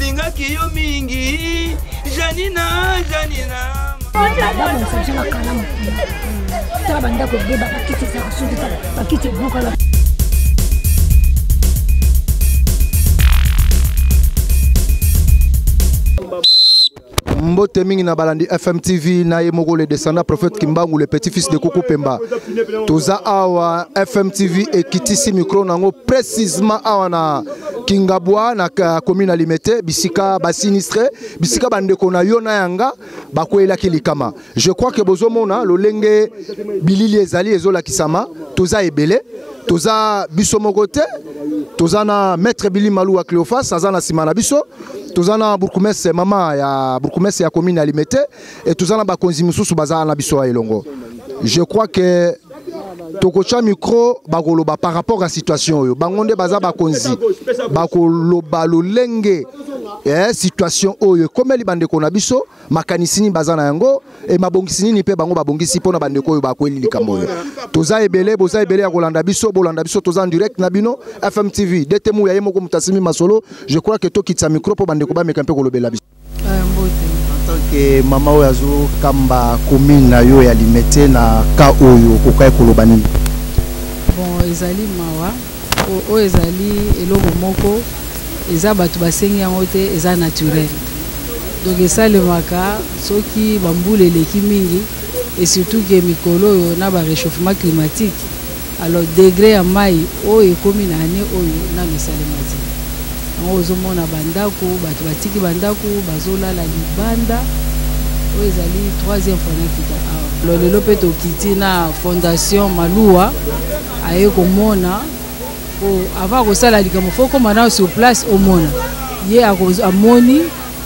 Linga kiyo mingi, Janina. Mbote mingi na balandi FMTV na yemoko le descendant prophète Kimbangu le petit-fils de Koko Pemba. Toza awa FMTV et kitisi micro nango précisément awa na Kingabwa na commune alimete bisika ba sinistré bisika bandeko na yona yanga bakwela kilikama. Je crois que bozomona lolenge bilili ezali ezola kisama toza ebele toza biso mokote toza na maître Billy Malou Cléophas azana simana biso tozana burkumese mama ya burkumese ya commune alimete et tozana bakonzi mususu bazana na biso ya elongo. Je crois que tokocha micro bakoloba par rapport à situation oyo bangonde baza bakonzi bakoloba lolenge situation oyo comme libandeko na biso makanisini bazana yango et mabongisini ni pe bango babongisi pona bandeko oyo bakweli likambo oyo toza ebele ya kolanda biso toza en direct na bino FMTV detemu ya yemoko mutasimi masolo. Je crois que tokitsa micro po bandeko ba mekampe kolobela biso en tant que mama oyo azo kamba commune na yo ya limete na ka oyo kokai koloba nini. Bon ezali mawa o ezali eloko moko eza batu basengi yango te eza naturel donc esalemaka soki bambule eleki mingi et surtout que mikolo oyo na ba réchauffement climatique alors degré ya mai oyo ekomi na ane oyo na misalema te yango ozomona bandako bato batiki bandako bazolala libanda oyo ezali 3e fois nakita awa lelo mpe tokiti na fondation Maluwa aye komona avant kosala likambo fo koma na sur place omona ye amoni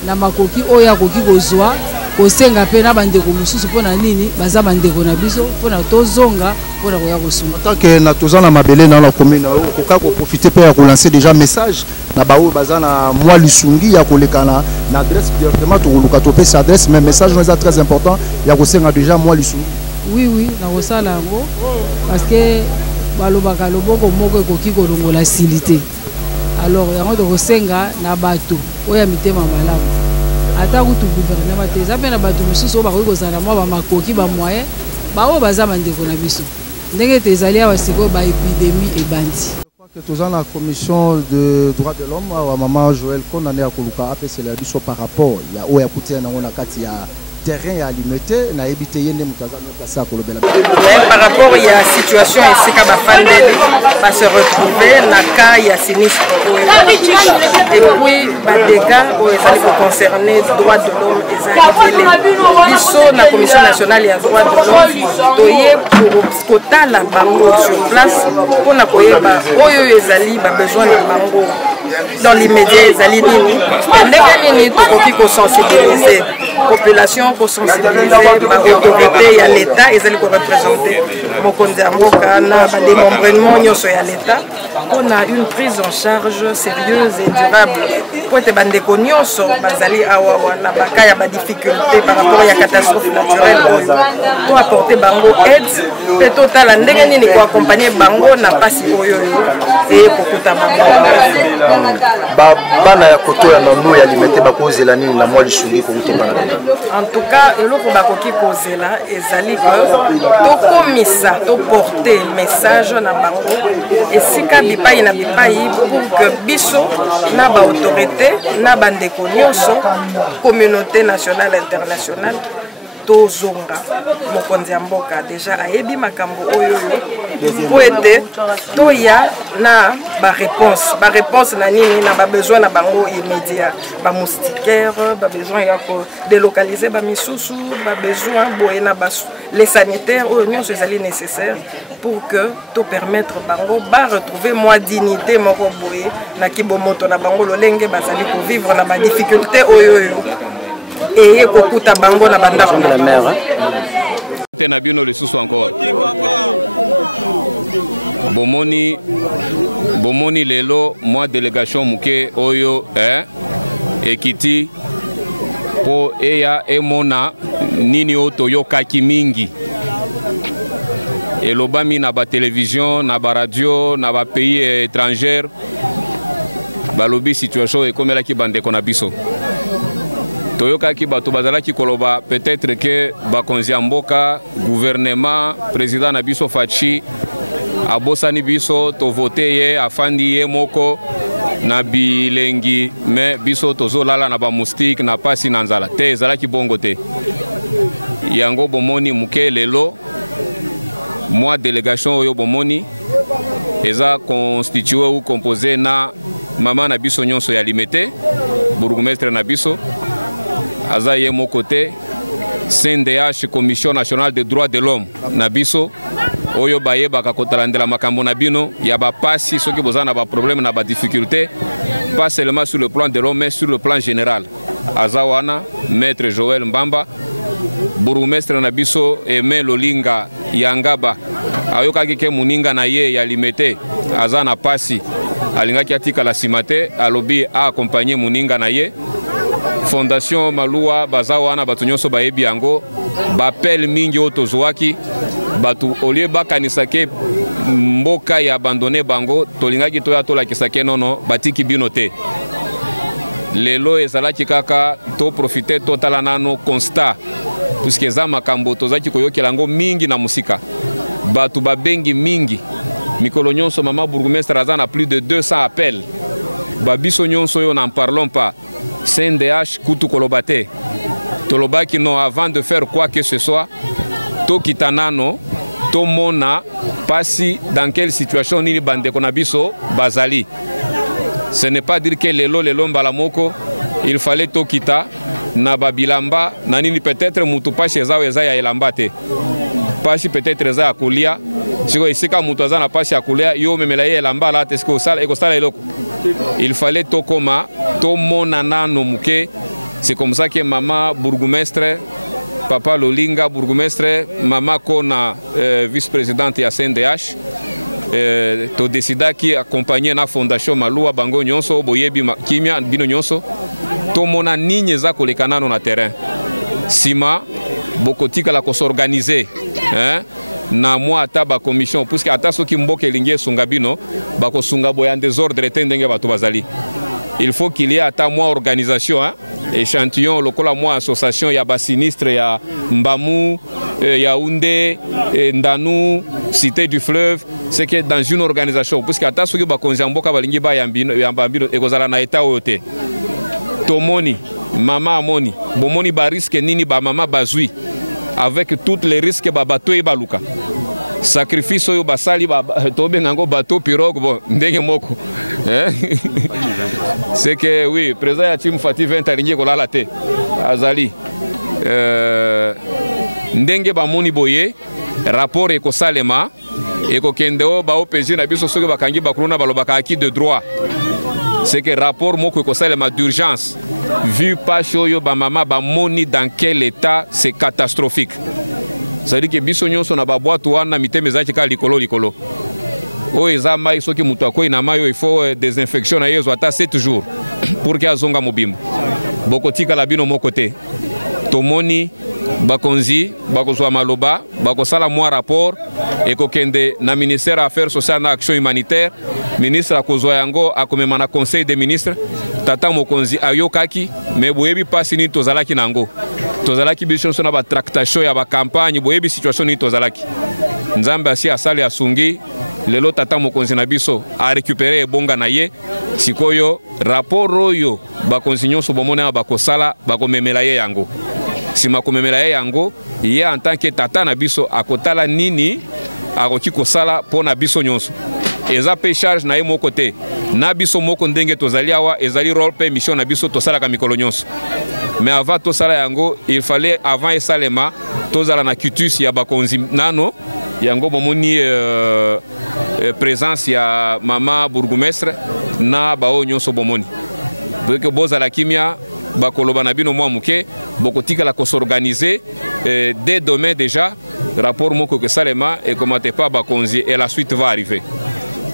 na makoki oyo akoki kozwa kosenga pe na bandeko mususu pona nini baza bandeko na biso pona tozonga pona koya kosunga tant que na tozana mabele na la commune koka ko profiter pe ya ko lancer déjà message na bawo bazana moi lisungi ya kolekana na adresse directement to luka to pesa adresse mais message nous est très important ya kosenga déjà moi lisungi. Oui na kosala ngo parce que balobaka loboko moko ekoki kolongola silité alors yango to kosenga na bato oya mitema malamu ata kutu gouvernement te za pe na bato mususu bakoki kozala mwa bamakoki bamoyen bao baza bandeko na biso ndenge te ezali awa sikoyo ba épidémie ebandi. Je crois que tous en la commission de droits de l'homme wa maman Joël Konane ya koluka apese la biso par rapport ya oya kutia na ngona kati ya terrain à limiter na ebite yende mutazana kasa kolobela. Par rapport à la situation ici ka bafandeli va se retrouver na cas ya sinistre et puis ba dégâts au ezali concerner droits de l'homme ezali biso na commission nationale ya droits de l'homme toye pour kotala bango sur place pour na koyeba oyo ezali ba besoin de bango dans l'immédiat ezali nini ndenge nini tokoki ko sensibiliser population pour sensibiliser l'autorité et l'État et ils représenter mokonzi ya mboka na démembrement nyonso ya l'État. On a une prise en charge sérieuse et durable pour être bandeko nyonso bazali awa na baka ya ba difficulté par rapport à catastrophe naturelle pour apporter bango aide et total ndenge nini ko accompagner bango na pasi oyo et kokuta bango bana ya koto ya nonu ya limete bakozela nini na moi lisungi ko utebana. En tout cas, eloko bakoki kozela ezali que tokomisa toporter message na bango esika bipai na bipai pour que biso na ba autorité na bandeko nyonso communauté nationale internationale tozonga mokonzi ya mboka déjà ayebi makambo oyo po ete toya na ba réponse na nini na ba besoin na bango immédiat ba moustiquaire ba besoin ya ko délocaliser ba misusu ba besoin boye na ba les sanitaires oyo nyonso ezali nécessaire pour que to permettre bango ba retrouver moi dignité moko boye na kibomoto na bango lolenge bazali ko vivre na ba difficulté oyo et kokuta bango na bandako na mer tena bino le sous encore bomoni lelo moi délégation muke oyo ekiti po eya emona nini oto yokaki mingi et lobami na ba télévision, na ba radio, na ba pays étrangers. Balobi situation et comme là qui bande qu'on a biso. Toyoka ki bato bazala ki koloba peut-être que bakonzi mboka gouvernement président na biso Fachi abosani biso to voter ye afandi ye moko na bilengi mais biso tozo lala na ba moustique na pasi na nzala te ezala ki bongo te yango bomoni muke lelo moi délégation oyo bomoni eza constitué ou composé na mama na biso nyonso ya limité bourgmestre na biso aza ye mo côté CNDH Commission nationale des droits de l'homme na biso oyo baye baka kotalandela makambo na bino ya ba pasi soki boza na ba problème na ba difficulté pas seulement sur le plan de l'homme mais sur le plan général aza wana maître Joël Mbamba bourgmestre na biso Aimé Lolinga Yangaba ayokaki ke muninga na ye ya limité aza na pasi alingaki atika la simate alobi a accompagner muninga na ye Fondation Malua bazawana batu nyonso bayebi yango bapel mingi otozwaki batu olie bakanisa ke mboka ya abandonné bango tolingaki toya tolakisa ke nono batiki bino te lelo ezalaki kaka to profiter totala nano constat puisque eza makambo tozaki koyokela yango mingi na musika batu babengi mingi mikolo nyonso mama bourgmestre aza na plus de 200 appels babiso nyonso yo n'en parlons pas CNDH kutu kolobate tolobaki non avant de faire quoi que ce soit to kitanano to mona pasi dans quelle situation nini bande konabiso bazali ce n'est pas dire que lelo mbala moko il fallait to kita na babilamba na nini peut-être mutu pasi ezao eza ya elamba te pasi peut-être eza ya kulia siko isika mutu aza na pasi ya kulia yo memela ye elamba la tesko sala ekosala eloko il fallait to koma to mona nano muke. C'est comme ça que maman bourgmestre papa Lolinga bourgmestre maman kona vice-présidente ya CNDH to décida qui accompagner na fondation Malua bango nyonso boyebi kimia bino nyonso to mona nigne za kolekanano na terrain sima bokotika la ko s'organiser hein na moi ata ba commission puisque ata soki mboka elingi esunga bino bako sunga boya désordre tendenge bato bazali il faut qu'il y ait ata moi organisation hein échantillon lokola moi association ya ba sinistre ya Mbamu Yaoundé Ndanu Cité du Fleuve c'est que dans une organisation puisque ata soki ba konza mboka balingi ba yambino ekozala na état oyote tomoni mama amoni bomoni ba risque nini ba mama bazui avec tous les risques babato et baluka sacrifice oyo basali tobe ngango bateau pirogue bon ndenge moko c'est que oui président ya team Fati 20 alingi kolala te azali ndenge bamoni boye rapport ekosalema ekokende o ba OPG na biso soki bakangi bakuluna balobaka acquis de droit c'est que rapport moko ekosalema d'urgence vu pas oyo ba mama ba moni dans quel état c'est catastrophique. C'est-à-dire que biso nyonso na ba boîte wana miteme zaki ka likolo o eza mai soki mutu akoi na mayo il faut désinfection na yezo ata 7 jours pour que azonga mobimbo bokotika la bino moko te tomoni bakonzi bakozwa maloba bakosala moi rapport ekokende na ministère affaires sociales na action humanitaire ministre akozwa yango akomema na conseil des ministres tata mokonzi ayokaki mais boyebi pasi ni tozalaki nango tozalaki biso na ba tractation ya ba campagne boyebi situation ni tozalaki nzambe asi asali asungi lelo tata mokonzi na biso a récupérer bonga na ye sikoyo rapport oyo bakonzi nyonso bomona bakosala bakomemela ye yango sima komemela ye yango ye en tant que tata na biso akotala nini akoki kosala pona biso nyonso eza pe charge na ye moko te na biso moko ndenge tozali awa ezali rôle pe mission na biso tosalaka mikolo nyonso mais avant tosala yango il fallait avant esalema tozala na cutus ya bakonzi nano yango bomoni présence ya mama bourgmestre na bao nyonso bomoni parce que bozala kimia bakoloba na bino mwa muke bokotika la s'organiser dès demain déjà rapport moko que salema et comment pas bakonzi et la suite va arriver.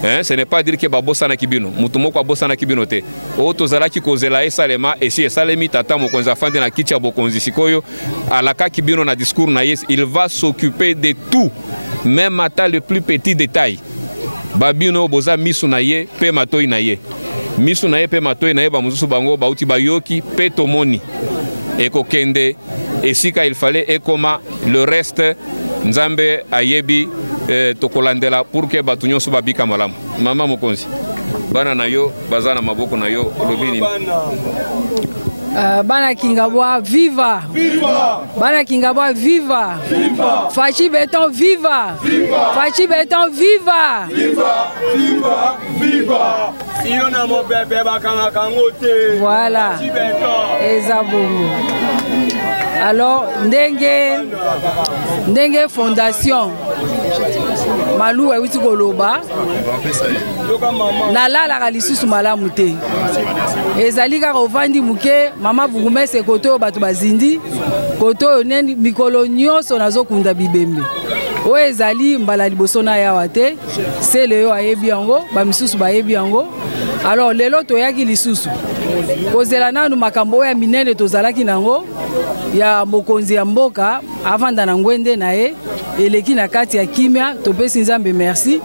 Hein, ce n'est pas dire que babosa na kibino mutu moko abosa na kibino te o tozala ki kozela esalema esi esalemi tata mokonzi afande na kiti ya bokonzi sikoyo alaka kibino na discours na yes il va s'occuper de tout même ata le plus petit détail babino boza misu na ye pe matoi na ye misu na ye pe matoi na ye ba mususu bango bauti bayoki pe tomoni ekokende esika il fallait ekoma le reste nzambe ayebi tokolandela pour que batu nyonso babika malamu. Mama mokonzi bana na yo baza na maboko na yo olobini bana Kingabwa viva, viva. Bana Kingabwa viva, viva. Fachi Beton viva, viva. Fachi Beton viva, viva, viva, viva. Voilà. Ezabongo. Alors ndenge fondation Malou ewiti koloba nalalaka lisusu malamu te ezali kaka ovandi muke mama Bugumese koto oyo bato bazindi koto oyo neni mikolo nyonso nazokunda bibembe oyo ezali mbala liboso na yawa te sele yo ayebi yango bamisusu bayebi yango. Alors lelo toyaki lisusu kozela nanu makambo oyo ya minene tozalaki nango ya mokonzi ya mboka avanda na ngwende na ye eleki na kati ya kimia topesi nzambe merci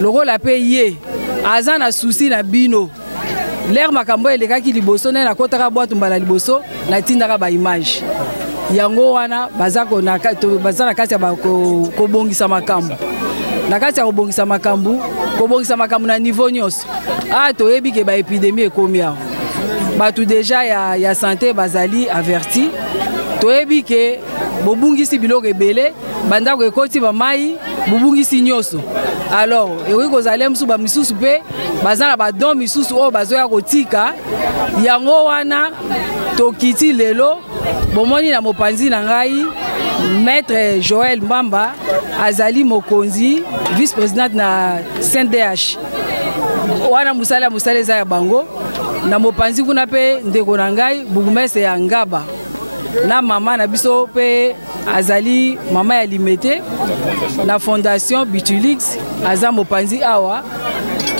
lokola pe ye aza na susi na bino l'air makambo elekaki liboso ne na kotaka bwatu mbala liboso na tindaka ba image yango wana baza na kati ya kobongisa makambo na kati ya kobongisa makambo na niveau nyonso toyebi ke ba épidémie ekomi awa batu déjà ya santé bazali averti toyebi ke bobungisi biloko ebele bandako ekoti bamai bobungisi nyonso. Alors ewi kozale msusu bamisusu pe baza na badon misusu oyo bazoya kotika yango wana tokiti lelo bomoni na mopanzi na ngai Maître Joël Mbamba azali mokonzi vice-présidente na CNDH wana musala eza ya bango na mopanzi kuna pe ndeko na ngai Bugumese ya Ngaba na mama na biso pe azali mama ya Limete na fondation Bitulix aza mopanzi awa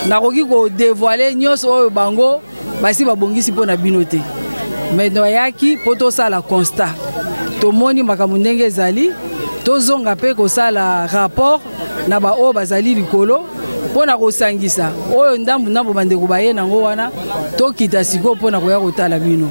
nakoki ko dévoiler nyonso oyo bango basi babongisi mpo na bino te mais noyaki po tosala constat tomoni makambo ndenge ezali tozonga pe kosala rapport na ba oyo bazali likolo pona kosangisa oyo ndambu bandeko baye nango wana tokita siko pona koya kotala bino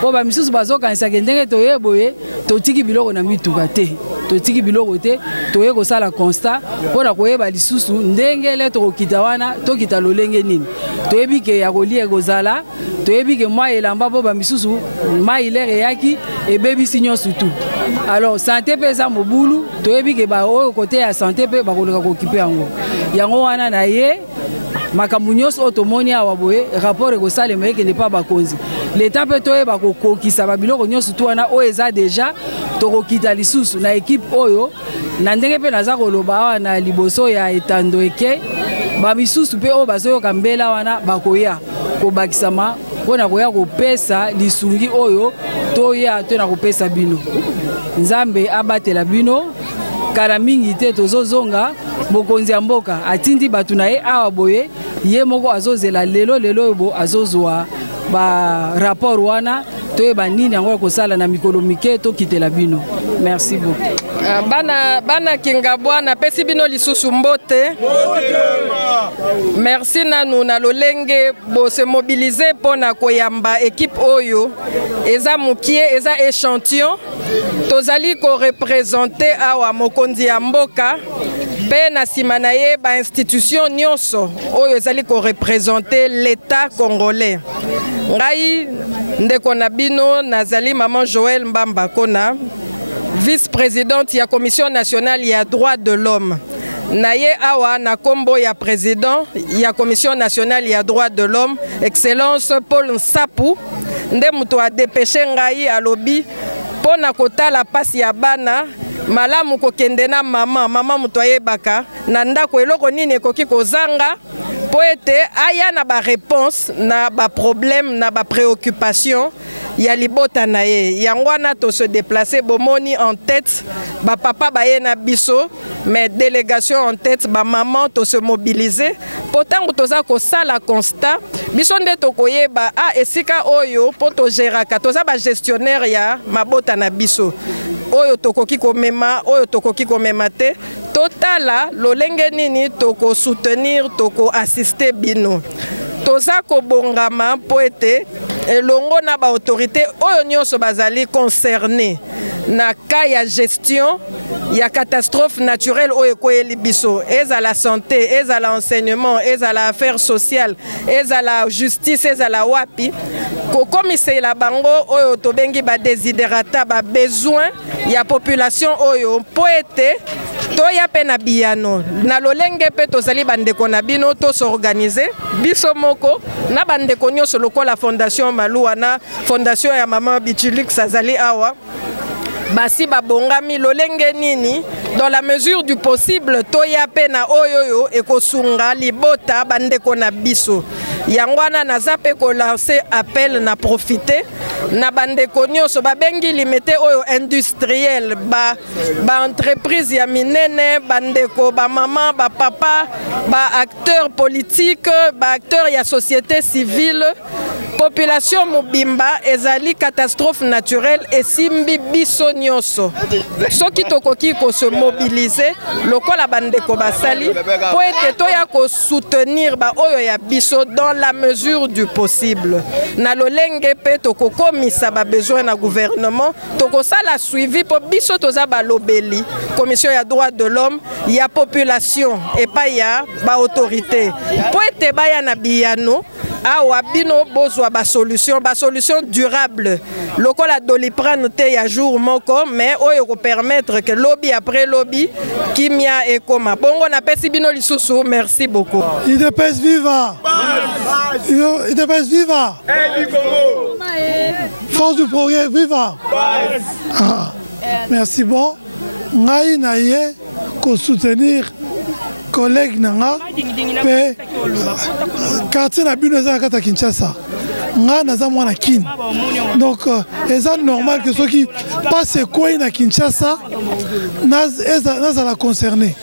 po bamisusu bazokanisaka ndenge toyeboye totiki biloko na mituka te totiki biloko te toye kosala constat pona koyeba lisusu ndenge le tokokita wana tokita lolenge nini toyebi ke ya kolia ekozala toyebi ke mwa elamba po bamisusu mai lere yaki ebebisi nyonso tu. Alors santé pe eza mobulu toyebi ke ba oyo kote ya santé pe bakoleka kokipe yango wana na ye makambo nyonso otomoni awa boye rapport ekosalema ekende pa bakonzi leta mpe toyeba kokokisa babiloko nyonso tu wana oyo eza deja tokokita lisusu na ekipe oyo na ndenge mpe naza koloba awa na liboso ya etando eke bamisusu mpe oyo bazoyoka mbela wana bakoya kobakisama mpona koya kopesa lisungi oyo toya tona kopesa bino nzambe abatela bino kala mingi te tozozonga mokonzi ya mboka atindi batu na ye awa boye ye moko azozela lelo bo azozwa ba rapport wana toyeba nini yango kosala na mikolo mike tokitela bino. Merci beaucoup. Bana Kingabwa na pesi bino lisusu mbote. Merci nanu na lolenge bo se mobiliser pona koyamba équipe oyo eza mukie eza échantillon tozali ko représenter awa mokonzi ya mboka pe na sima na ye ba institution nyonso oyo ezali ko représenter l'état congolais. Ngai ndeko na bino nazali maman Joël Mbamba Kona, vice-présidente ya Commission nationale ya droit de l'homme. Naye awa na kombo ya président ya Commission nationale ya droit de l'homme, Excellence Paul Nsapu, nde muto a dépêché ngai alobi pona kotala pasi ya bana malamu kokende na mama muto ayebaka na ndako eloko nini ekoki kozanga po ete aya na ba réponse na ba problème na ba préoccupation ya libota na ye yango wana to se déplacer bomoni en tête ba papa baye na biso mais délégation en tête ba maman to se mobiliser pourtant toza ko sala constat biso nde to koyeba esika oyo po to géraka toza ba gestionnaire ya mabota na biso oyo tokoki komema oyo tokoki komema te totala lolenge nini toko soutenir toko assister bino toza ko bongama po ete elongo na ba autorité oyo nyonso bazali concerné na cas ya gestion ya catastrophe naturelle oyo ekoyeli biso ezala santé ezala enseignement ezala affaires sociales ezala justice ezala wapi kokomisela bango oyo tobengi ba desiderata ba besoin ya population oyo po ete toya pe na biyano na lolenge pe tozali bandeko na bino to s'organiser biso moko na bandeko nyonso lokola fondation Maluwa na fondation ya Mama Bichilix azali awa basi babongami lolenge nini dans la mesure du possible toya pe na oyoyo ekosunga libota bandeko na biso yangwana naza pe ko lancer appel na profiter na bandeko nyonso babengi limité oyo industriel ba entreprise ya minene bandeko ba mama ba papa ba acteur politique ba acteur ya société civile population mobimba ezali catastrophe naturelle esimbi biso nyonso soki tokoki ko se mobiliser lokola bandeko basali po ete toya ko soutenir ba oyo ya biso dans la mesure du possible na lolenge pe tokokomisa ba besoin na gouvernement tokosala suivi po biso toza balobeli commission ya droit de l'homme ya population et pas ya ba autorité po ete baya na biyano awa bino bozwa ba solution durable lokola Doliprane te ya jour moko mais oyo ko permettre que lobby après lobby kimia ekoma bongo na pesi bino lisusu merci beaucoup IDPS viva IDPS viva Force du progrès viva merci bon ngai na ye ko soutenir collègue nanga pe quartier na bino za kata Kinshasa nga naza mwana kin donc eza normal que ceux qui passent quoi na Kinshasa naza la concerné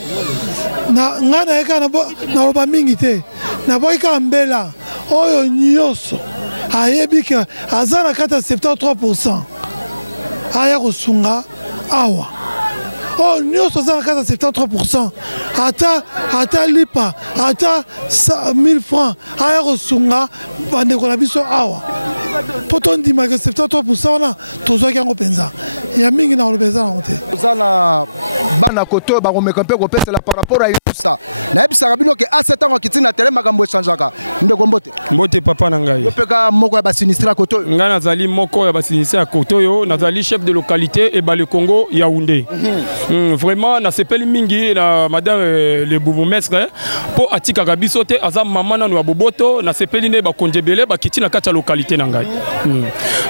na nga na eka na roba mingi te na boika mbela oyo nyonso ayebi que aza na kata 73% aya kosunga awa oh nyonso za na kata 73% ata lipa ata 1000 francs aya kosunga bandeko na biso awa po tondima ke 73% wana tozwaki yango mpenza ya mingi na kolobeza nango te oza na bana koto oyo bakomeka mpe kopesela par rapport a inusa nayebisaka bino ke ase ntango akiti na tere makambo echangeaka ndeko mbote mbote papa na ngai yo mpeka moko ya basinistre ya koto oyo ngai nazali moko ya basinistre ya koto oyo nazali chef de localité ebale Congo Yaoundé vraiment nasepeli mingi na madame le bourgmestre po atikaka biso te aza mama nanu ya boboto nasepeli nde bakonzi ebele bakiti na kati ya localité na ngai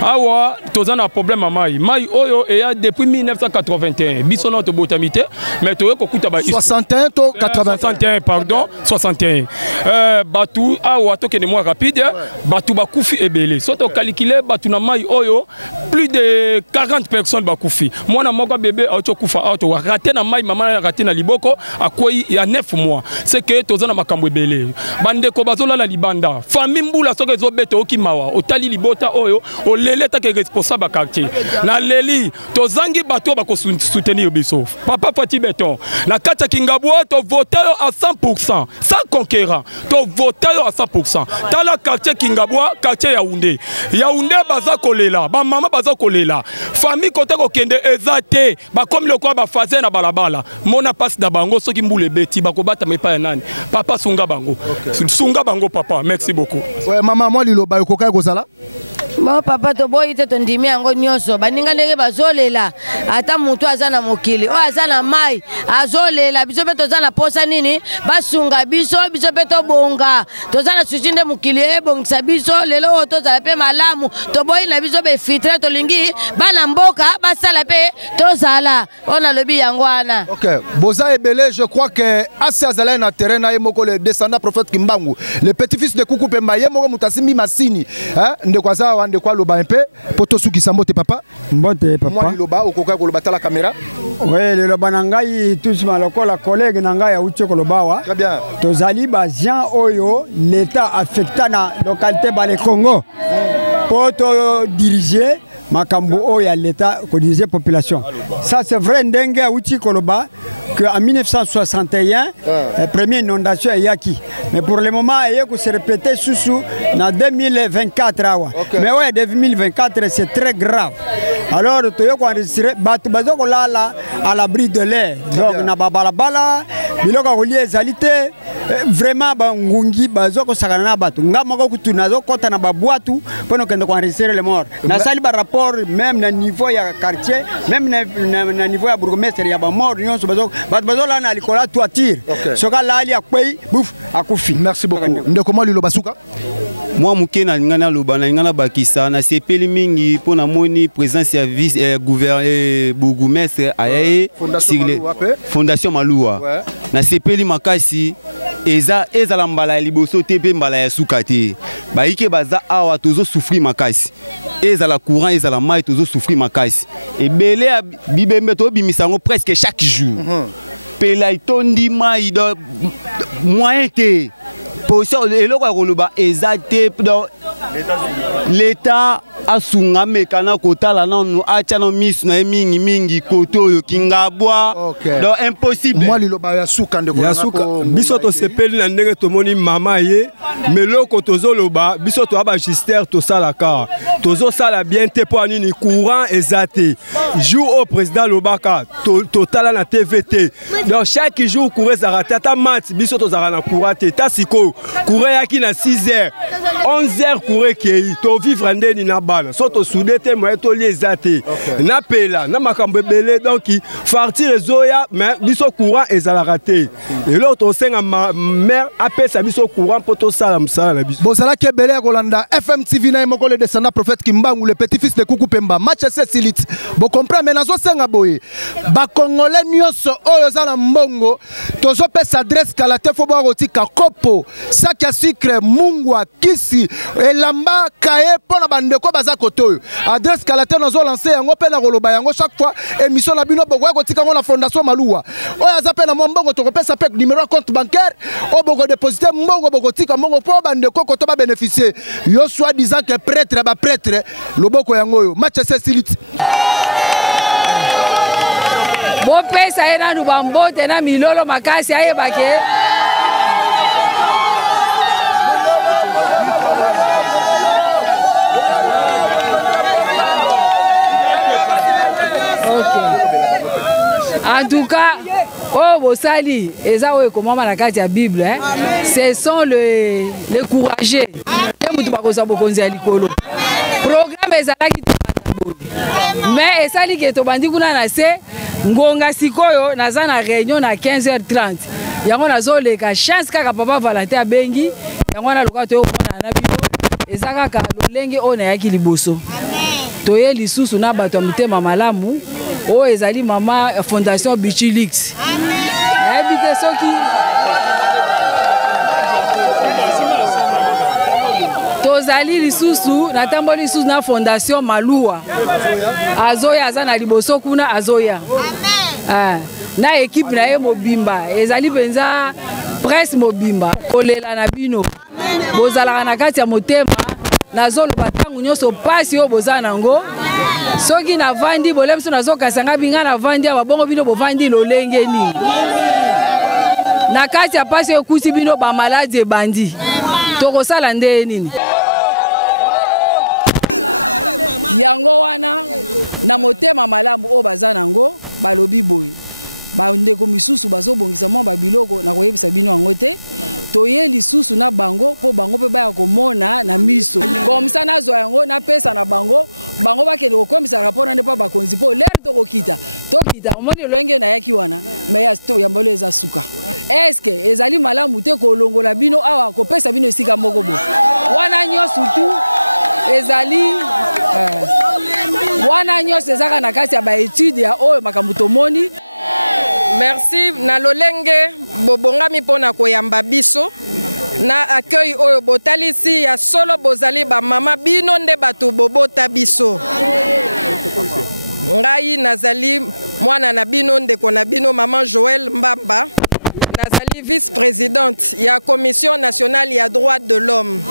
awa toza na problème ya mai oyo eya depuis 1981 biso na tobotami te mais toye kokuta ba 61 to 61 pardon 61 batu awa tokende mwa rapide batu bakufi ebele so to calculer batu na mai oyo plus de 40 personnes bakufi mwana moko bébé auto kufa auto raté na mai mama raté na liboko akoyi ya 9 mois c'est que toza na makambo ebele bandeko bazola la libanda famille mbula soke ezobeta okimawa otali libota oyo olele take responsable quartier na leli tozangi bato bako soutenir biso papa Fati Beton na kata Kingabwa to voter à 100% sans conquérant to voter à 100% tala quartier Kingabwa quartier Yaoundé baza kolela ba mama baza kolela famille côté ko kende ezate ba comme le quoi ba fazer na balabala mona passe da bango soki mbule beti bako bata mepa nani papa sunga bango sunga bango papa merci beaucoup ouais maman moi liloba yokoka kozala Mo papa to boyi te tondimi yango nyonso baninga ndenge bazolela ata mutu azana mokili o azana mai azolela biso pe tozana posa nini basunga biso pe to bonga tozana susinde mokili ebongisa biso lelo tozala pe malamu to boyi na biso be filtre to lingi bana mboka basala pe tozala ona lobi yango wana. OK boza ebele je crois que assez azala na terrain na yemoko le descendant prophète Kimbangu le petit-fils de Kuku Pemba yemoko mutasimbi masini hein ndekwaza de quoi le bain peu poto suki sambote papa mbote papa moi loba okoka ko lobata la caméra ouais le loba ngai tous maloko la collègue nanga ya uche ko lobawa très bien tozali bazien oyo l'état affecta na localité bale Congo poto diriger makambo ya l'état ko disait population. Ça c'est vrai ndenge outi koloba que en 1961 première inondation yaki. Mais pour le moment il y a que se répéter sous en 2024 awa. Mais ouais 2024 c'est très grave. Alors tu yo ko enregistrer batu bazoko lala à l'abri de l'air. Donc na balabala biloko ko lié ezalité vraiment bangungi bazoko sakana na batu ngamako kutuna zo kota na babwatu pono kende ko enregistrer les morts. Na sali ba rapport même na niveau ya quartier même na niveau ya bourgmestre ya ba mort nyonso bazoko bazo la na likola toiture. Soka la ali akwei bouf akufi. Merci beaucoup. Ndeko mali lo basuka. Moi mukena ngana lobana ngana bakisa na sepeli mingi pona moni présence ya vice gouverneur bourgmestre ayaye Fondation Maloua na sepeli makasi eza la mbala ya liboso te pe mbala ya suka te baike baza awa tozo souffrir makasi eza la courant eza la mai tozo souffrir makasi ebele bibembe to bimisango presque chaque jour pela itondi mai do moyen te position eloko ya koloba eza te l'état asunga mekana kotala nanu acha no misu na mingi koto yo kingabwa donc impossible moi liloba ya suka ndeko ya suka biso to sepeli na ndenge tomoni mama ye meloko tozoloba biso to aba gister to salaka tozo sala bien te po anini courant ezate jour au président lobaka to tala na TVT donc chaque jour courant zarata ta mat biso to zara na courant te ta siko courant yaki na 6h 11h courant kei to vivre ndeni na bana soto soudete moye to liezate na pela na makambo belé donc fartir ezoya mais biso courant ezala raté et l'autre on senga mère apesa biso courant poto sala msala na biso bozala ke belé kolanda FMTV na moko le descendant prophète Kimbangu le petit-fils de Kuku Pemba match Cecilit bo comprendre mais nazo senga boye ba congolais nyonso oyo zala mbongo tozo pesa adresse kala te fo bo rotika kopo sac ya sucre mungwa kisi elamba kaye pona bandeko baza koto adresse kalate nazo lancer yango pe na koloba yango chaque fois émission na bino bogo kotika ngo na Fondation Maloua oyo azape na mbongo to kopesa pe numéro compte bancaire o bogo dépositer mbongo bogo tika mbongo po bandeko koto ba bénéficier yo soit disant que prêtre ba prêtre loboko yango yo match Cecilit bo pesa ena nu bambote na milolo makasi ayebake en tout cas, oh Bosali, et ça oui comment on a la Bible, hein? Ce sont les courageux. Programme ezalaki mais esali ke to bandi kuna na se ngonga sikoyo naza na réunion na 15h30 yango nazoleka chance kaka papa Valentin abengi yango na loka to kona na bino ezaka ka lolenge ona yaki liboso toye lisusu na bato mutema malamu o ezali mama Fondation Bichilix habite soki tozali lisusu na tambo lisusu na Fondation Maloua azoya aza na liboso kuna azoya na équipe na ye mobimba ezali penza presse mobimba kolela na bino bozalaka na kati ya motema nazoloba tangu nyonso pasi oyo boza nango soki navandi bolemso nazokasanga binga navandi ya babongo bino bovandi lolenge nini na kati ya pasi oyo kusi bino bamaladi ebandi tokosala nde nini yango wana na motema malamu oyo baza nango balobi boye bandeko misusu bazobongisa mwa babiloko na koyebisa bino yango te toye lisusu na bango po bango pe baya komona na miso comme ça nazwa yango na pesa na bango bango bakende kokomisa rapport na pa bakonzi po lere tokokita omoni lolenge na yaki wana mais ya sto ya mbolo eza suka est-ce que ezali malamu te kolongola bino awa kopesa bino esika moko bo wana nyonso tu ezali wana nyonso ezaka na kati ya baétude ya oyo makambo tomoni. Merci na lolenge bobongami pona koyamba biso na accueil oyo botalisi ya solo bozali ba mama bino nde bato bobota biso ngai nazali mwana na bino ndeko na bino maman Joël Mbamba nazali vice-présidente ya Commission nationale ya droits de l'homme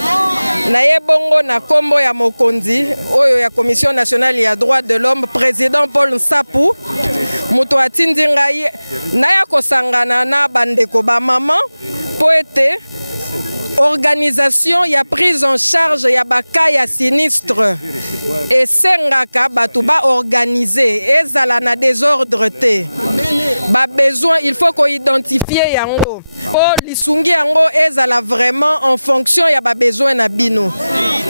naye bongo na kombo ya mokonzi oyo ya Commission nationale ya droit de l'homme président Paul Nsapou muto atindi ngai naya kosangana na bandeko ba mama po ete organisation ya prise en charge ya baka ya sinistre esengaka batu ba organiser ezala na désordre te ba besoin il faut ko identifier yango po lisungi yango ezala vraiment en fonction ya ba besoin na bino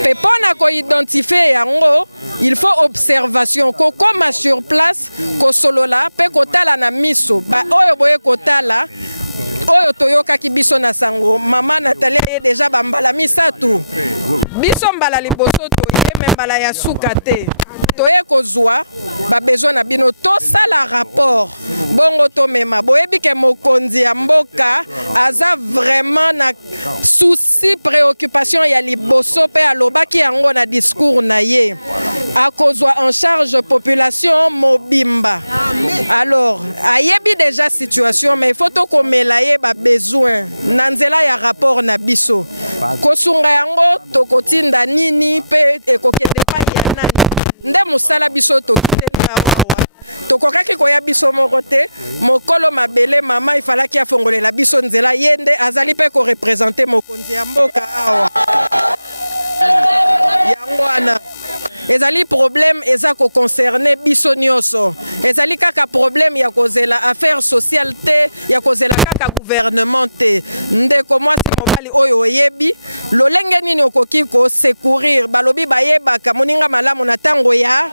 pe pona ko identifier yango il faut observation ko koma sur place ko solola pe ko tala na miso ba oyo boye ko tala oyo toyoka ki biso na sango mama Nathalie ye déjà bambala misatu biso mbala liboso toye membala ya suka te toye kozwa ba besoin na bino to sala rapport bongo to mema boyebi ke mokonzi ya mboka aza vraiment na souci préoccupation ya liboso pe alobaki yango na discours na ye akozwa en charge population mobimba. Alors ayebi déjà situation mais il faut to komela ye ba besoin na nzela ya rapport na biso kosunga yango tokotinda nini pe ekokende pa ya nani nde musala biso tokitenga wawa tokokaki koya biso moko te mokolo mabele mama ifalaki afongolela biso nzela yende azali pe ko représenter mokonzi ya mboka awa yango ana ezali problème eza ko concerner biso nyonso ezali kaka problème ya kozela affaire sociale te ya kozela kaka gouvernement te ndeko mwasi mobali oyo oyebi lolenge nini okoki ko secourir balobi bayebaka moninga malamu na tango ya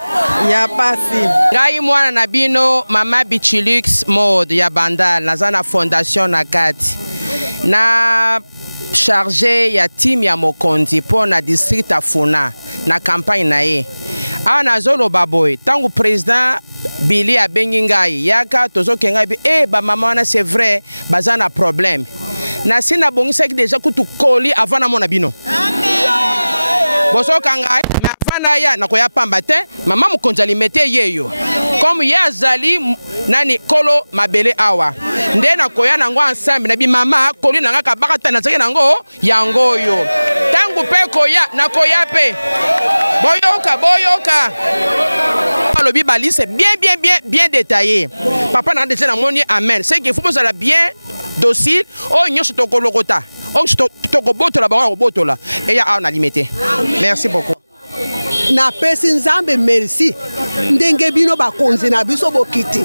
pasi ngai mwana na bino mama Bichilux mode ya bandal naza na fondation na kati na chargé ya team ya mokonzi po na district afuna na campagne na ye awa nazoloba boye tangu président Billy abengi ngai yaka tozokenga bi ba mama wana c'est vrai baza na problème na sina bongisaki déjà kutu koli avant na mona bino boso kanga mais avant na ya nakoya pamba te mama mokonzi alimete yeyo comme ye azali nani kolo mabele awa nde nakoya nango ensemble na bi mama koli nanga kabaka na zaki nango yango yo tangu pe koya nakoya pe boyoka alobi bali c'est bien détaillé papa na déjà na moni amen c'est qu'il faut poser la bien docile o nyoso tokolokota o tokobotola bango kobotola et ya a na limité merci beaucoup na pesi nzambe merci ndenge bino bakonzi na biso bokiti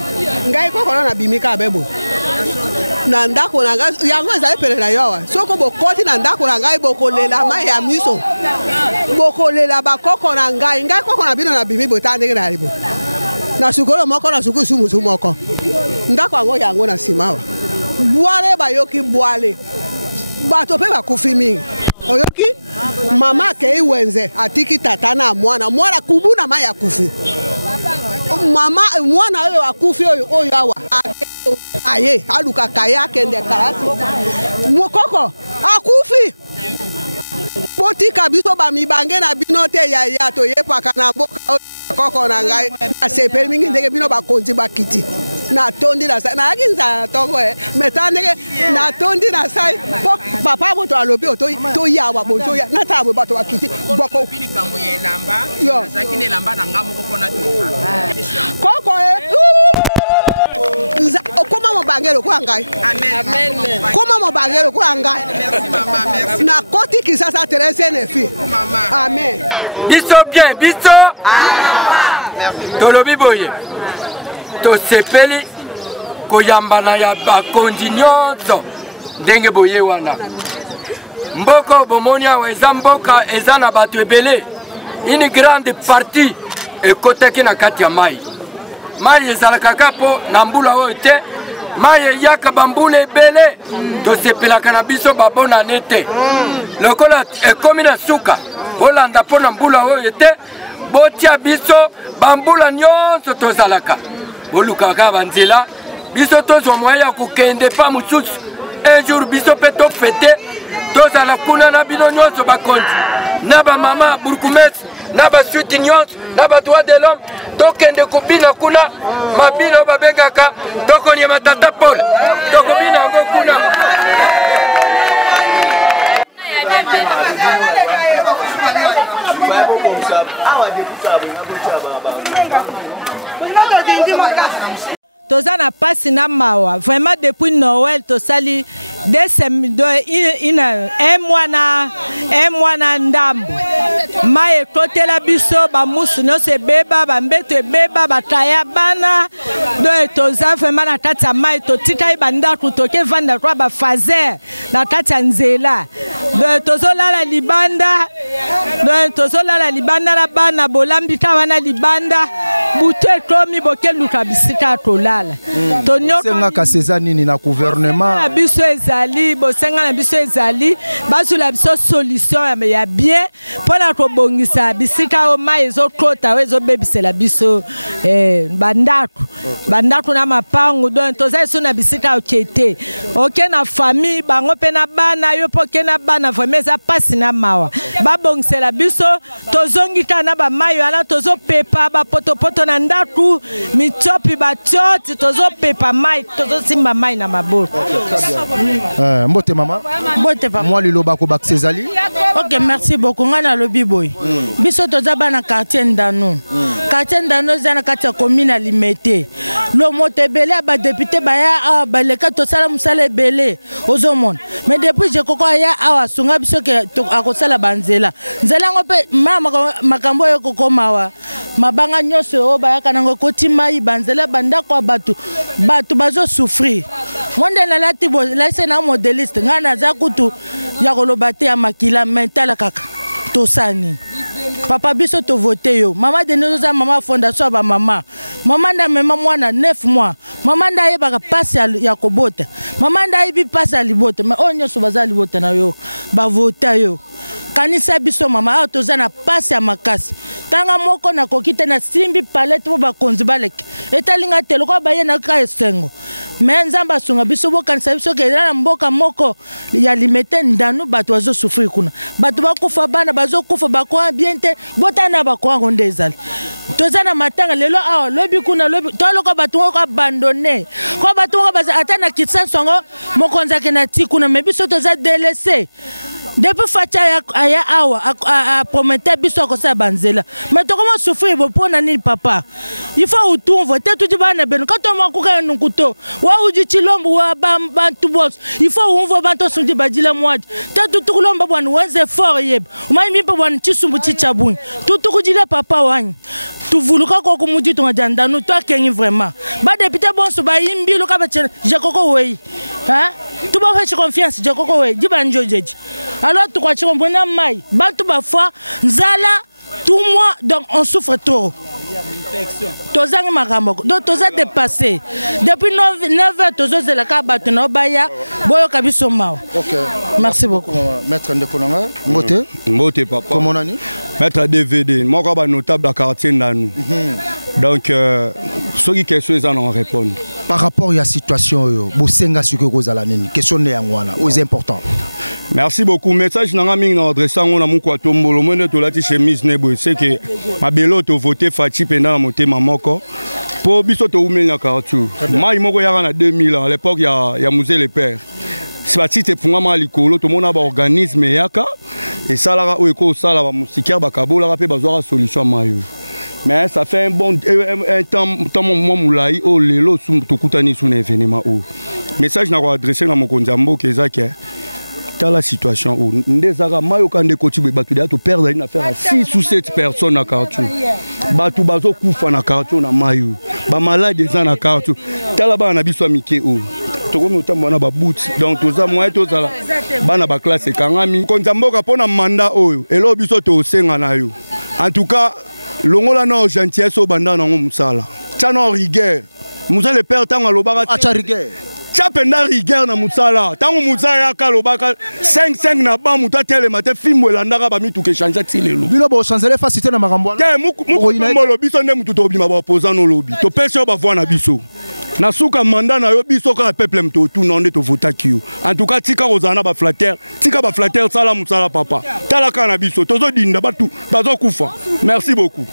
ngai koko na bimika bebo na ndako na ngai yango ezali pele na yowa soko bokoti na ndako na ngai bokolela mai ya miso bokolela bakoko na ngai koko na bino na bimi botandenge na libo na sukolo moko na suku sumu moko ndako yango na simawa bwale bayoki bwale bato pe bakufi mingi oyoki mama ke iwenze atiki tata na mwana kubuna mai akufi mama mwana oyo akufi oyo awa aye aluka kaya kende karasi mokoko akufi potika biso bamibange na bino te ya to yepaka na boka koko na ngai asepeli mingi ndenge bino bakonzi bakiti na tondi na sai na akinza tongo metandeke na tondi na sai po papa moto alobi to yawa bozo ya na tabo bato bakiti boko kambo ye lamba zaki ne lamba na ngamo koko na koko okoma mobangelo kwa ngai amen koma mobangelo kwa ngai merci mama merci na koti kisasa Teresa nefi amen biso bien biso merci tolobi boye to sepeli koyambana ya bakonzi nyonso ndenge boye wana mboko bomoni awa eza mboka eza na bato ebele une grande partie ekotaki na kati ya mai ezalaka kaka po na mbula oyo te mai eyaka bambula ebele tosepelaka na biso babonane te lokola ekomi na suka bolanda mpo na mbula oyo te botia biso bambula nyonso tozalaka bolukaka banzela biso tozwa moyen ya kokende pa mosusu un jour biso mpe tofete tozala kuna na bino nyonso bakonzi na bamama burkumesi na basuiti nyonso na badroit de l'homme tokende kobina kuna mabina oyo babengaka tokoniema tata Paul tokobina yango kuna toza na pasi na mawa vraiment depuis Noël tosali un mois na ndambo mai ekotela biso bamusu nyonso ebeba bambeto ebeba bataya bana donc toza vraiment na kati ya mai totikali bandako tokevanda kwa bafazer na kati ya nzela donc tozolala libanda na bana bolambika wana libanda butu ekomi bokeluka bisika tolala sengaka seza nini na gouvernement biso ezali bosenga na biso ezali bazula biso solution ya bien mpona kobongisa bisika o mai ezokota o ezobebisela biso bandako na mapango donc toza so na bisika okete oke na famille bango mpe na bana yo mpo oke na bana vraiment eza pasi na mawa babongisela biso tozongika na bamai wana tozopepa bapotopoto na ndako mitopi batioti tozopepa mai tozosimba mai na maboko. Mbote mama. Mbote papa. Moi liloba ko bak Césali. OK, merci beaucoup. Ngana lobi boy. Biso toza bana quartier Ndano. Quartier Ndano zana kati commune Limete. Lo mote belé ba député baya baleka to sala musala belé ozomon. Mais depuis je koko ya awa sunga biso ke akosala banzela. Nzela ngope makambo yo koko mawa. Mabanga nyonso o baya kanango kotima ibanzela banda kwa batu bazo souffrir. Monde na lati bo la sena modéliste ngana za kutu ya kolobate ya makila mental kaka tosani. Papa biso to voter yo. Mama de nous a mama fondation ba mama. Mama nda mema mwana 9 mois. Mama nda yeba passe ya kobota. Mama nda yibi passe ya libota. Mais onyo so baza libota na yo. Ba voter yo. Kanisa biso mama toza na passe ya makasi. Tanga moko na kokite na simbi palette bo bakonzi baleke. Etalinga telo ko baye na ka esengo. Mais nzamba sunga biso bo kanisa biso ke na mboka moko ya Limete Ndano bato bazo souffrir kuna. Bato bakufa bana bazo kufa bakwa bien te botana bakwa ngonde ezali. Toza na matanga lelo awa lobi kuna lobi tolo ko bato ko abandonner. Ko bato ko baza atana kitsa songo mokonza ke na tikuna mais biso toza délaissé. Depuis Fatia aya awa a promettre biso ko sa banzela. Mais to comment souffrir bo pona ni papa. Il faut tout voter tout bana ben quand on makuka nkuto. Wa uji chilombo wa bantu boss. Il faut on voit bantu sundi badila mwadi. Tatu tukulomba bwana wenze fort yeb. Umai mipa bwana chisumbu chichabuni. Tutu kujila papa wani. Tu vuluka ko kumudi to nganda no to kenyi vraiment. Ba député bonso ba yimbi lo ka ba je koko wei. Hein? Tu ba fait confiance je koko wei. Diba njojeji. Alors tu crois que bon mai. Bantu ba fois nzala tout mois donc on souffre trop. Tozangi makambo. Donc toza dépassé. Depuis 9 heures tozo zela ka batu na baya boyo kabiso mawa. OK. Merci beaucoup. Maître Ndekonanga, Mbote. Mbote papa. Comment nani? Maître DVD, moi ba notable à quartier Ndano. Donc ceux qui question ils en répondre. Par rapport à la situation yo, bosenga suko kozala nini? Question ne yangwana, c'est important. Merci beaucoup. Message nanga mingi na adressant on a mon kwa tombolo mwende to lati chemise nebo c'est que mabelo to voter Fati pendant motema moko. Pour biso to umenya kartu. Mai moko yaka na 2000 à l'époque ya musée les pères. C'est parti te funga ma likolo to mona ba organisme yaka et ça la o eko sala ba musikier ba kabola rapé bazwa solution mayo. Mais ça fait un temps moulaï au lelo to kutani sur événement ou message na ko adresser na mokonzambo kezake dans la situation où ndezaka mayo kande kotibe batu to perdre une affaire à 6 ou 7 personnes na carton batu bazo kufa na carton na mayo ba malade za na carton tala ba na biso mike o tokomi otambo na ba boot donc toza moyen tozala bana ba classe kangami konzamboka pona mandat oyo elo biso to senga na yo en tout cas longola na gentillesse au banda na musala tano rigueur musa le père tango lobaka acha rigueur chapenda rigueur na musala tango musala ya kalobaka 5 na ba muta tele mate fimbo landaka ba mitu ke changer tilelo bilo bo changer facilité na makambo te muku lobi so nde mutu to bima ba opposant no lobi to pêche ba voix na biso na suka mandat na yo biso ka peuple mto tout non to vota ki en tout cas tika ozana ba flatter sala musala papa tala kana biso tozo dinda batu bazo kufa merci beaucoup.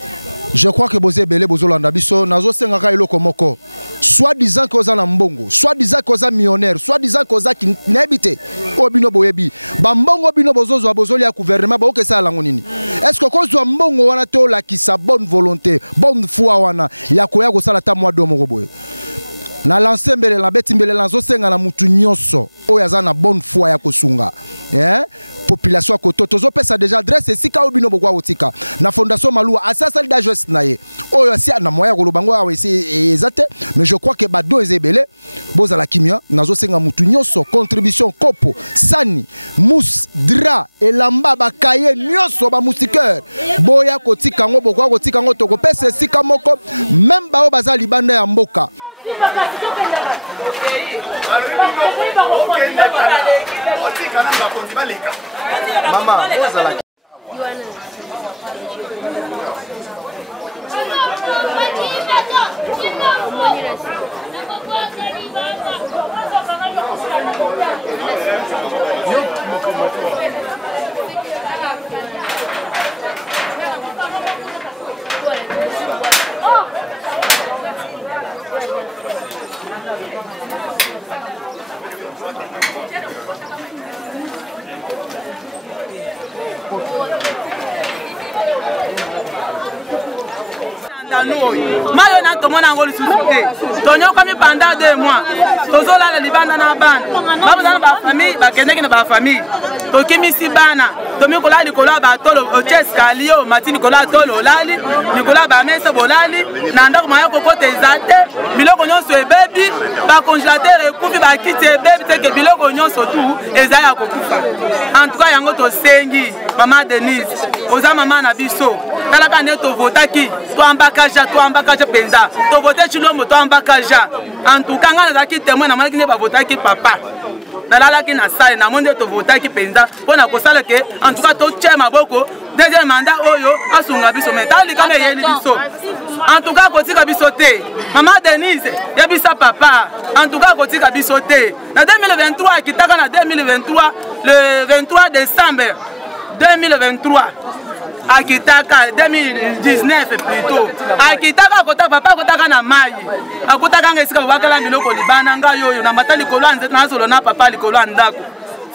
Je crois que vous avez Bozolanda biso nazo sengaka eloko moko. Soit disant que vous avez mbongo, soit disant que vous avez millionnaire, soit disant que vous avez n'habité. Obino boyebi. Bambongo bino bozozo bozoli ya gouvernement ba oke ça lango nini. Est-ce que cause mbongo wana to la ki sa bonne volonté, bonne foi wana ya koya ko sala ta mwa do moko boye. Na lancer mbele la beti mbele lanzo senga na mutu nyonso oyo aza na bonne foi ya kosunga. Population koto tozo pesa déjà adresse sika obino bokwa otika na fondation Malua asasa da geste na ye oyo si na moya ko lobango awe si ezate mais je crois que bado ezebele boza la kimia nazo senga mutu nyonso contribution kopo sani mousse dra elamba bakaye nyonso ba musiqueur boya kotika ngo bokwa kotika ngo toko pesa sika moko même bao baza libanda ya mboka. Mama, vous allez. Mayo na tomo na ngolu susuke tonyo kami pendant 2 mois tozo la libanda na bana babu na ba famille ba keneki na ba famille to kimisi bana tomi kola likola ba tolo o cheska lio matini kola tolo lali likola ba mesa bolali na ndako mayo kokote ezate biloko nyonso ebebi ba congélateur ekufi ba kiti ebebi teke biloko nyonso tu ezaya kokufa en tout cas yango to sengi mama Denise oza mama na biso tala kane to votaki to ambakaja penza to voter chilombo to ambakaja en tout cas ngana zaki témoin na maki ne ba votaki papa nalala ki na sale na monde to votaki penza pona ko sala ke en tout cas to chema boko deuxième mandat oyo asunga biso metali kama yeli biso en tout cas kotika biso te mama Denise ya bisa papa en tout cas kotika biso te na 2023 kitaka na 2023 le 23 décembre 2023 akitaka 2019 plutôt akitaka kota papa kotaka na mai akutaka ngesika wakala biloko libana ngayo na matali kolanze na solo na papa likolo ndako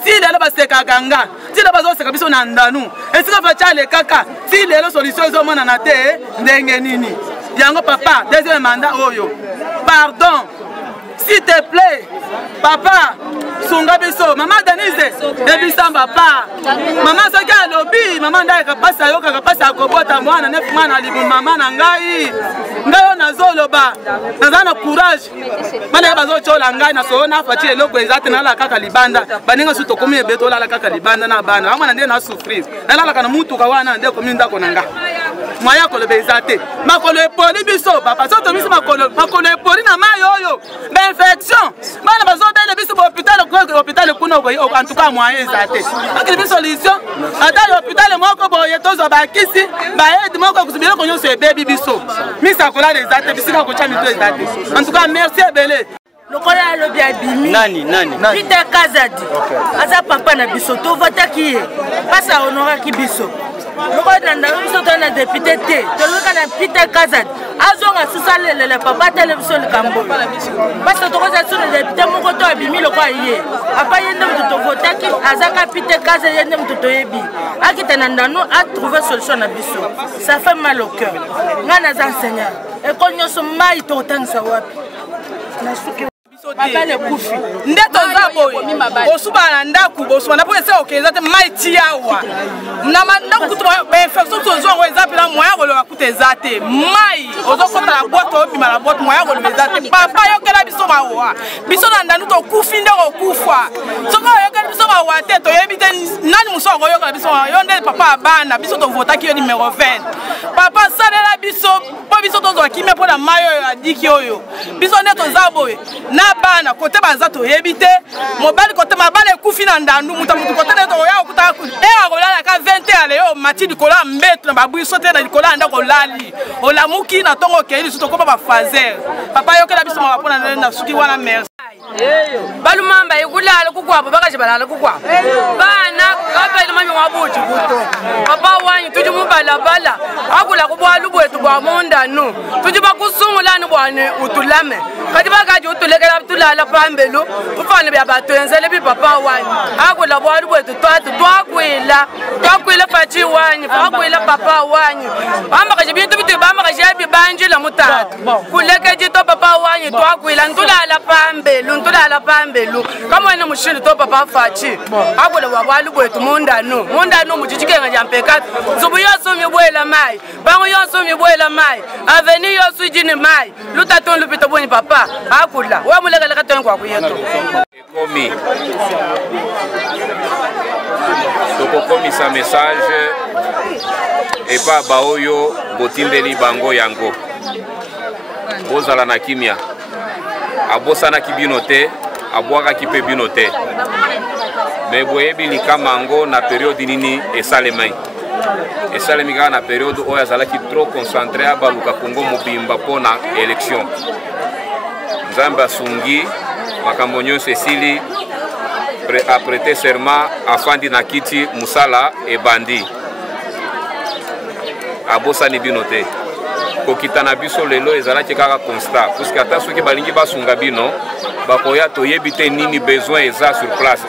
si lelo baseka ganga si lelo bazoseka biso na ndanu esika fachale kaka si lelo solution zo mona na te ndenge nini yango papa deuxième mandat oyo pardon s'il te plaît papa sunga biso mama Denise debisa papa mama soki alobi mama ndaye kapasa yo kapasa kobota mwana nefu mwana libu mama na ngai ngayo nazoloba nazana courage bana bazo chola ngai na so na fachi eloko ezate na la kaka libanda baninga su to komi ebeto la kaka libanda na bana mama ndie na surprise na la kana mutu ka wana ndie komi ndako nanga mwaya ko lebe ezate makolo epoli biso papa so to biso makolo epoli na mayo oyo ba infection bana bazo bele biso hôpital kuna en tout cas moyen ezate akili biso solution ata hôpital moko boye tozo bakisi ba aide moko kusubira konyo se baby biso misa kola ezate bisika ko cha mito ezate en tout cas merci ebele lokola lobi abimi nani Peter Kazadi aza papa na biso to votaki ye pasa honoraki biso lokola nanda biso to na député te to lokola na Peter Kazadi azonga susalele le papa télévision le Cambo parce que to ko za sur le député moko to abimi lokola ye apa yende mto votaki azaka Peter Kazadi yende mto yebi akita nanda no a trouver solution na biso ça fait mal au cœur ngana za enseignant et konyoso mai to tangisa wapi na suki papa le kufi ndeto zabo osubana ndaku bosubana pour essayer okeza te maiti yawa na ndaku kutuba ba infection tozo ngo ezapi na moya ko lo akuta ezate mai ozokota la boîte opima la boîte moya ko lo ezate papa yokela biso bawa biso na ndanu to kufi ndeko kufa soko yokela biso bawa te to yebite nani muso ko yokela biso yo nde papa abana biso to votaki yo numéro 20 papa salela biso po biso tozo akime po na mayo adiki oyo biso ndeto zabo na bana kote banza to yebite mobali kote mabale kufi na ndandu mutu kote neto ya okuta kolala ka 20 ale yo mati likola mbeto na babu sote na likola nda kolali olamuki na tongo keili suto ko ba fazer papa yokela biso mapona na suki wana merci balumamba ikulala kukwabo bakaje balala kukwabo bana kapele manyo wabuthi papa wanyu tuthi mubala bala akula kubwa lubwethu bwa monda no tujiba kusungula ni bwane utulame kati bakaje utulekela tulala pambelu ufane bya batwenzele bi papa wani akula bwali bwetu twakwila fachi wani twakwila papa wani bamba kaje bintu bitu bamba kaje bibanje la mutatu kuleke jito papa wani twakwila ntulala pambelu kama wena mushindi to papa fachi akula bwali bwetu monda no mujijike ngajampeka zubu yoso mibwela mai bango yoso mibwela mai aveni yoso jini mai lutaton lupito boni papa akula wa mulekela katon kwa kuyeto ekomi tokokomisa message epa baoyo botindeli bango yango bozala na kimia abosanaki bino te abwakaki mpe bino te me boyebi likama yango na periode nini esalemai esalemi kaka na periode oyo azalaki trop concentré abaluka kongo mobimba mpo na élection nzambe asungi makambo nyonso esili aprete serment afandi na kiti musala ebandi abosani bino te kokita na biso lelo ezalaki kaka constat puisque ata soki balingi basunga bino bakoya toyebi te nini besoin eza sur place.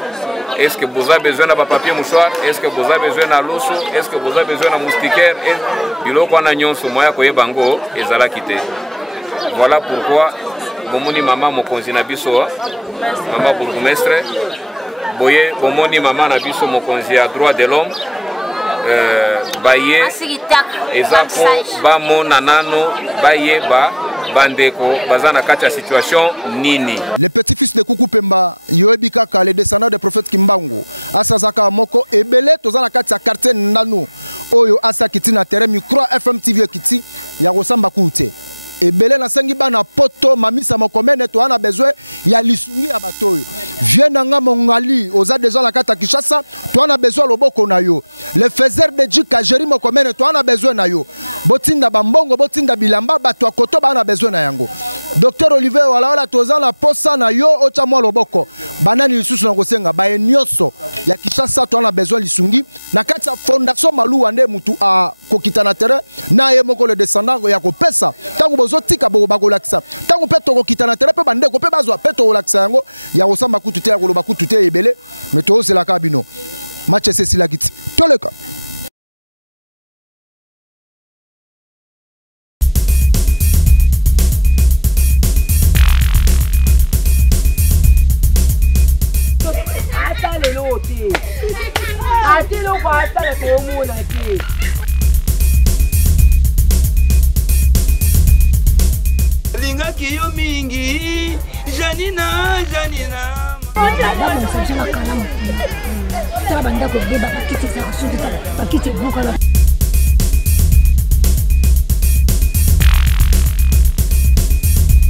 Est-ce que vous avez besoin d'un papier mouchoir? Est-ce que vous avez besoin d'un loso? Est-ce que vous avez besoin d'un moustiquaire? Bilo kwa na nyonso moya koye bango ezala kite. Voilà pourquoi bomoni mama mokonzi na biso mama bourgmestre boye bomoni mama na biso mokonzi ya droit de l'homme baye ezako bamona nano baye ba bandeko bazana kacha situation nini. Le petit-fils de Kuku Pemba yoebi kaka le descendant de prophète Kimbangu asazaka moko ebele tozana kacha quartier Ndanu oyo asa kiti na terrain micro FM TV kiti ya kosamba kuute ebele na sengi bana poto mamisa mokomene to ana besoin ya lisungi ya batoyo viens nga mongali oza déjà la kata Kinshasa to ana besoin loboko na yo le faiseur de Djika Jeri mokomene to ana besoin na yo botinda bambongo botinda bilamba bato akoto bana besoin na yango Docteur Olivier wala toza la posa na yo ocha mo loboko banani lisusu na kosenga ba enyoso ya Kinshasa to ana besoin lisungi na kata fondation Maluwa nde mutu a kokita na terrain na ye moko le descendant ya kopesa tango bozotika bo bakolakisa tango pe toko kitana tere pe bande ko pe bazwa pe to lakisa yango ya kosamba kutute ya koloba kutute ebele mais to c'est la kabino match c'est la kiti to le cas ata le loti ati lo kwa ata le ko mu na ti linga kiyo mingi Janina Janina